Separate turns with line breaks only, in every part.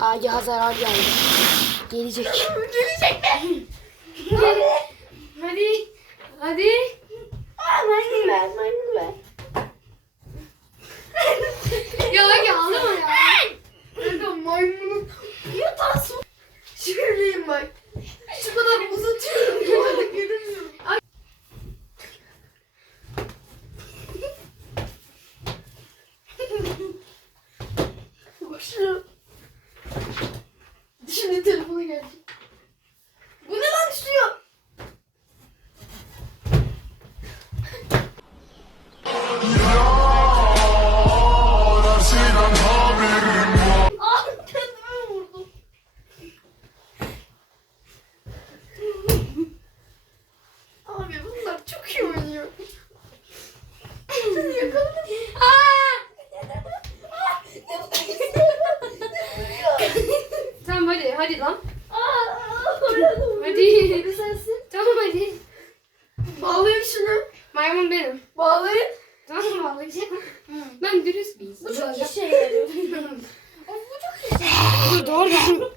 Ağaca zarar geldi. Gelecek.
Gelecek mi?
Hadi. Hadi.
Aa, maymun ver, maymun ver.
Ya bak ağlama ya.
Kanka maymunun yatası. Şöyleyim bak.
Doğru düzgün. Doğru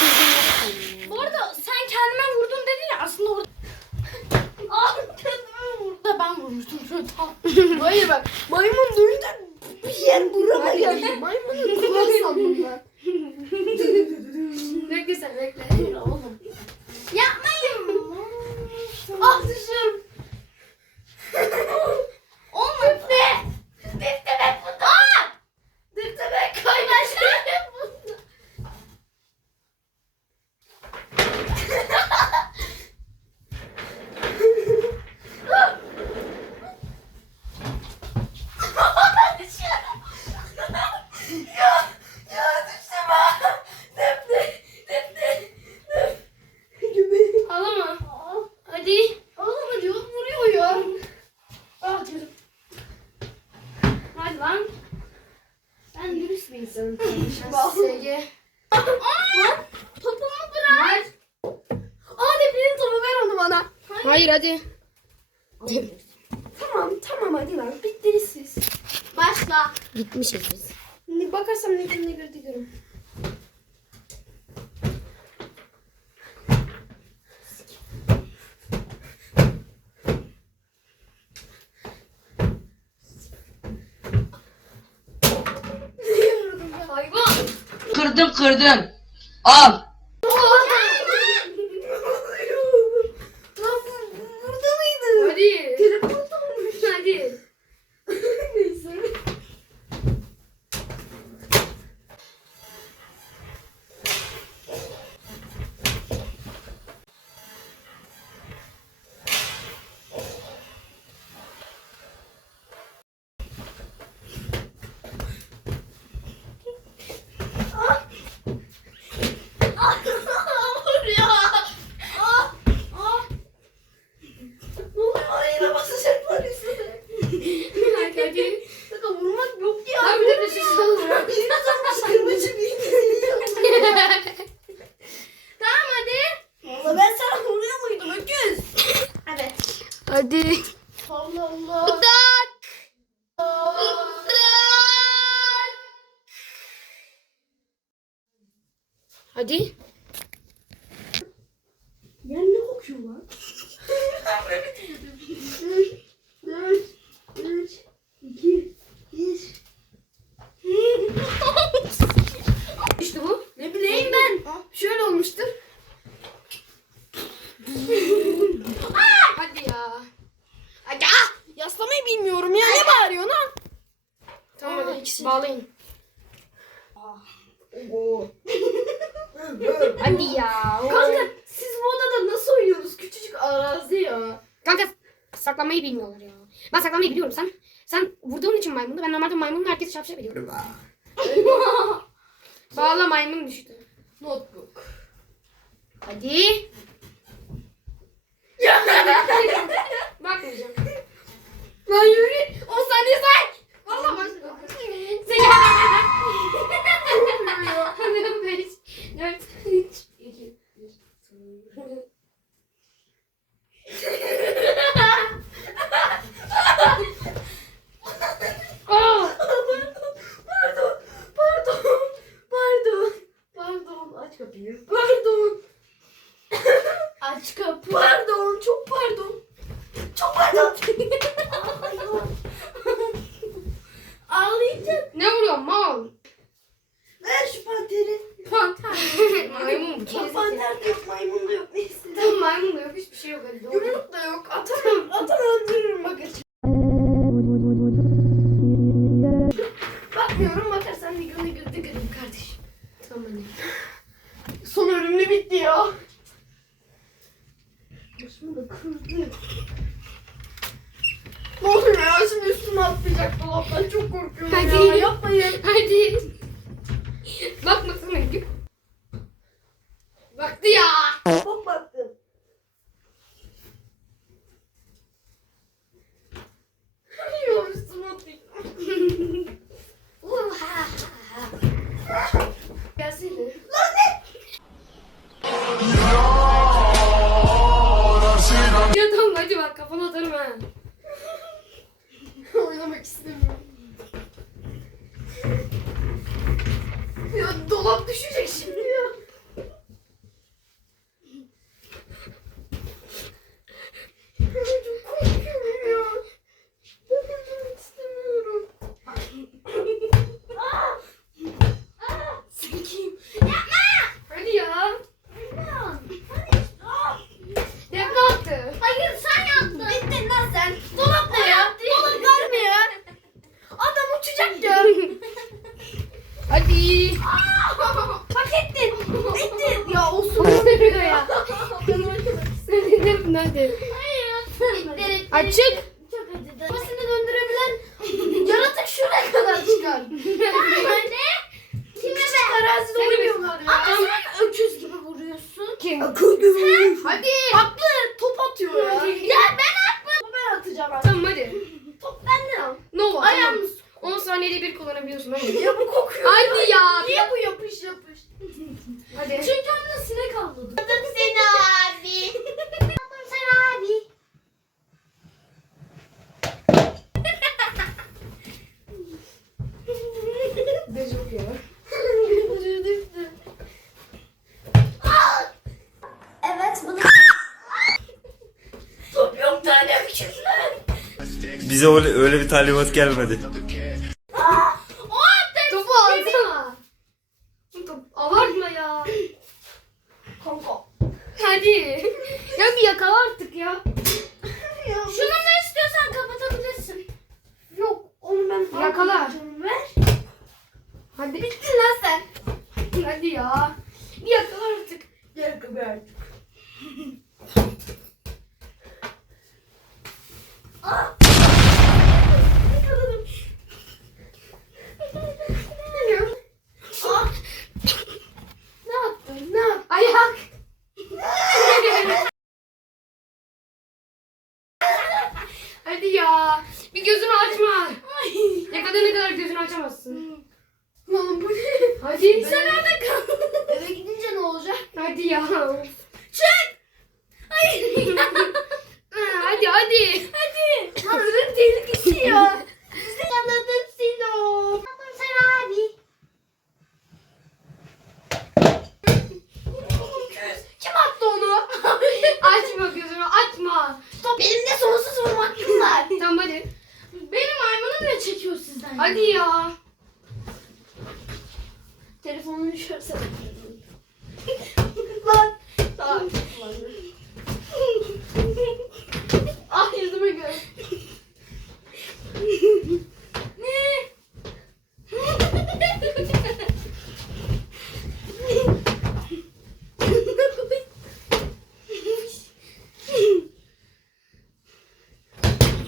düzgün.
Bu arada sen kendime vurdun dedin ya aslında orada. Ah kendime vurdum. Da ben vurmuştum şöyle tam. Hayır bak maymun duydu bir yer burama geldi. Maymunun kulağı sandım ben.
Bekle sen bekle.
Oğlum. Yapmayın. ah düşüyorum. Oğlum ne? Dipte bunda. Aa! Dipte ben kaynaştım. bunda. Düşüyorum. ya, ya düştüm ha. Dipte, dipte, dip. Gibi.
Ağlama.
Aa.
Hadi.
Ağlama diyor, vuruyor ya. Ah canım.
Lan. Sen dürüst bir. Sevgi.
Aa! Topumu bırak. Aa Defne'nin topu ver onu bana.
Hayır hadi.
Tamam tamam hadi lan bittiniz siz. Başla.
Gitmişiz biz.
Ne bakarsam ne ne gördü görüm.
Kırdım kırdım. Al.
Lan bu burada mıydı?
Hadi.
Telefonda olmuş.
Hadi.
Neyse. Ah, vuruyor. Ah, ah. Ne oluyor? Yine basacak var üstüne.
Hadi hadi.
Kanka vurmak yok ya.
Abi de bir şey sorma.
Biraz olmuş kırmızı bir
Tamam hadi.
Valla ben sana vuruyor muydum öküz? Hadi.
Hadi.
Allah Allah.
Udak. Hadi.
Ya ne kokuyor lan?
İşte bu.
Ne bileyim ben. Şöyle olmuştur.
Hadi ya.
Hadi ah! Yaslamayı bilmiyorum ya. Ne bağırıyorsun lan?
Tamam hadi. Bağlayın. Hadi ya.
Kanka siz bu odada nasıl oynuyorsunuz? Küçücük arazi ya.
Kanka saklamayı bilmiyorlar ya. Ben saklamayı biliyorum. Sen sen vurduğun için maymunu. Ben normalde maymunun herkesi şapşabiliyorum. Bağla maymun düştü.
Notebook.
Hadi. Bakmayacağım.
Lan yürü. 10 saniye say.
Valla başla. Sen Hadi beş, dört, üç, iki, bir.
Aç kapıyı. Pardon. Aç kapıyı. Pardon. Çok pardon. Çok pardon. Ağlayacak.
Ne vuruyor mal?
Ver şu panteri. Panter.
maymun bu.
Panter de yok. Maymun da yok. Neyse.
Tamam maymun da yok hiçbir şey yok hadi doğru.
Yumruk da yok. Atarım. Atlayacak dolaptan çok korkuyorum
Hadi.
ya yapmayın.
Hadi. Bakmasana gibi. Baktı ya.
Baktım. Dolap düşecek şimdi ya. Ay, Çok korkuyorum ya. Oynamak istemiyorum. Sikeyim.
Hadi ya. Defne attı.
Hayır sen yaptın. Bittin lan sen. Dolap ne ya? Dolap görme ya. Adam uçacak ya.
Hadi.
Hak ettin. Ettin. Ya olsun.
Defne ya. Defne hadi.
Hayır.
Açık.
Çok acıdı. Kafasını döndürebilen yaratık şuraya kadar çıkar. ne? Kime be? Terazide
Seni
oynuyorlar ya.
Ama
sen öküz gibi vuruyorsun.
Kim?
Hadi. Haklı. Top atıyor ya. ya ben haklı. Topu ben atacağım artık.
Tamam hadi.
Top benden al.
Ne olur.
Ayağımı
10 saniyede bir kullanabiliyorsun hadi.
Ya bu kokuyor.
Hadi ya.
Niye bu yapış yapış?
Hadi.
Çünkü onunla sinek avladım. Seni abi. Sen abi.
De çok ya.
Evet bunu. Top yok tane küçükler.
Bize öyle, öyle bir talimat gelmedi.
O attı.
Topu alsana. Top, abartma ya.
Kanka.
Hadi. Ya bir yakala artık ya.
Şunu ne istiyorsan kapatabilirsin. Yok onu ben
Yakala.
almayacağım. Ver.
Hadi.
Bittin lan sen.
Hadi ya. Bir yakala artık.
Gel kapı artık. Ah! Yakaladım. Ah!
Ne yaptın? Ne yaptın? Ayak. Hadi ya. Bir gözünü açma. Ne kadar ne kadar gözünü açamazsın.
Oğlum bu ne?
Hadi.
Sen nerede kaldın? Eve gidince ne olacak?
Hadi ya.
Çık! Hayır.
Ha, hadi hadi.
Hadi. Lan ölüm tehlikesi ya. Size anladım Sino. Sen abi.
Kim attı onu? açma gözünü açma.
Stop. Benim de sonsuz vurma hakkım var.
Tamam hadi.
Benim maymunum ne çekiyor sizden?
Hadi ya.
Telefonunu düşürse Lan. Tamam. ah yüzüme gör. ne?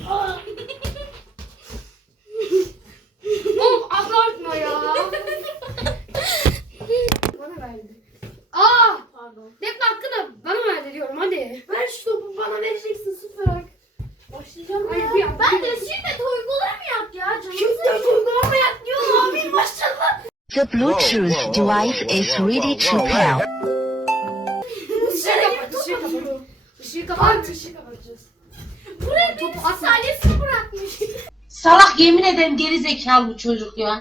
Ah.
Oğlum abartma ya. Bana verdi. Aa!
Pardon.
Defne hakkını bana verdi diyorum hadi.
Ver şu topu bana vereceksin süper. Başlayacağım
Hayır,
ya.
bu yap,
ben
bu
de
yap.
şiddet uygulamayak ya. Canım şiddet uygulamayak diyor abi maşallah.
The Bluetooth device is ready to pair.
Işığı kapat. Işığı kapat.
Işığı kapatacağız. Buraya
Topu
bir
atma.
saniyesini bırakmış.
Salak yemin ederim geri zekalı bu çocuk ya.